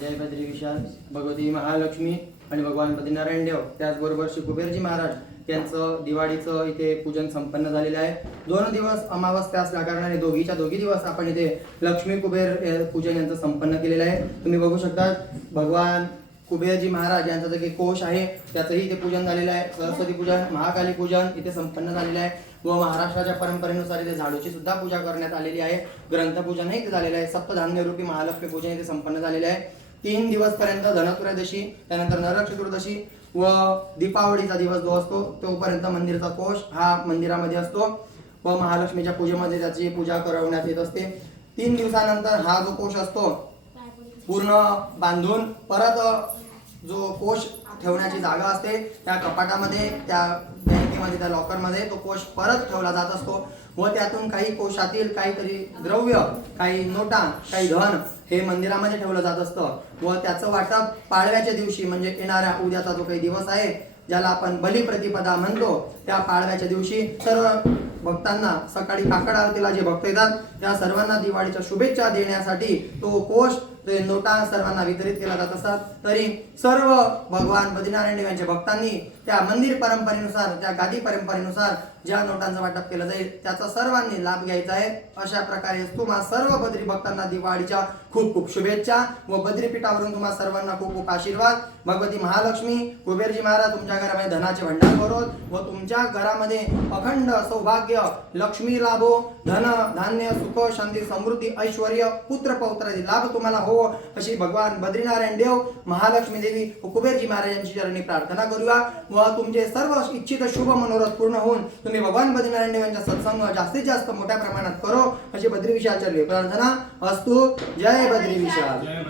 जय बद्री विशाल भगवती महालक्ष्मी आणि भगवान बद्रीनारायण देव. त्याचबरोबर श्री कुबेरजी महाराज यांचं दिवाळीचं इथे पूजन संपन्न झालेलं आहे. दोन दिवस अमावस्या असल्या कारणाने दोघीच्या दोघी दिवस आपण इथे लक्ष्मी कुबेर पूजन यांचं संपन्न केलेलं आहे. तुम्ही बघू शकता भगवान कुबेरजी महाराज यांचा जो काही कोश आहे त्याचंही इथे पूजन झालेलं आहे. सरस्वती पूजन महाकाली पूजन इथे संपन्न झालेलं आहे. व महाराष्ट्राच्या परंपरेनुसार इथे झाडूची सुद्धा पूजा करण्यात आलेली आहे. ग्रंथपूजनही इथे झालेलं आहे. सप्तधान्य रूपी महालक्ष्मी पूजन इथे संपन्न झालेलं आहे. तीन दिवसपर्यंत धनत्रयोदशी त्यानंतर नरक चतुर्दशी व दीपावलीचा दिवस जो असतो तोपर्यंत मंदिराचा कोष हा मंदिरामध्ये असतो व महालक्ष्मीच्या पूजेमध्ये त्याची पूजा करवण्यात येत असते. तीन दिवसानंतर हा जो कोश असतो पूर्ण बांधून परत जो कोश ठेवण्याची जागा असते त्या कपाटामध्ये त्या बँकेमध्ये त्या लॉकरमध्ये तो कोश परत ठेवला जात असतो व त्यातून काही कोशातील काहीतरी द्रव्य काही नोटा काही धन हे मंदिरामध्ये ठेवलं जात असतं. व त्याचं वाटप पाडव्याच्या दिवशी म्हणजे येणाऱ्या उद्याचा जो काही दिवस आहे ज्याला आपण बलिप्रतिपदा म्हणतो त्या पाडव्याच्या दिवशी सर्व भक्तांना सकाळी काकड आरतीला जे भक्त येतात त्या सर्वांना दिवाळीच्या शुभेच्छा देण्यासाठी तो कोश नोटा सर्वांना वितरित केला जात असतात. तरी सर्व भगवान बद्रीनारायण यांच्या भक्तांनी त्या मंदिर परंपरेनुसार त्या गादी परंपरेनुसार ज्या नोटांचं वाटप केलं जाईल त्याचा सर्वांनी लाभ घ्यायचा आहे. अशा प्रकारे तुम्हा सर्व बद्री भक्तांना दिवाळीच्या खूप खूप शुभेच्छा व बद्रीपीठावरून तुम्हा सर्वांना खूप खूप आशीर्वाद. भगवती महालक्ष्मी कुबेरजी महाराज तुमच्या घरामध्ये धनाचे भंडार करोत व तुमच्या घरामध्ये अखंड सौभाग्य लक्ष्मी लाभो धन धान्य सुख शांती समृद्धी ऐश्वर पुत्र पौत्रादी लाभ तुम्हाला हो हो, अशी भगवान बद्रीनारायण देव महालक्ष्मी देवी व कुबेरजी महाराज यांची चरणी प्रार्थना करूया. व तुमचे सर्व इच्छित शुभ मनोरथ पूर्ण होऊन तुम्ही भगवान बद्रीनारायण देव यांचा सत्संग जास्तीत जास्त मोठ्या प्रमाणात करो अशी बद्री विशाल चरणी प्रार्थना. अस्तु जय बद्री विशाल जय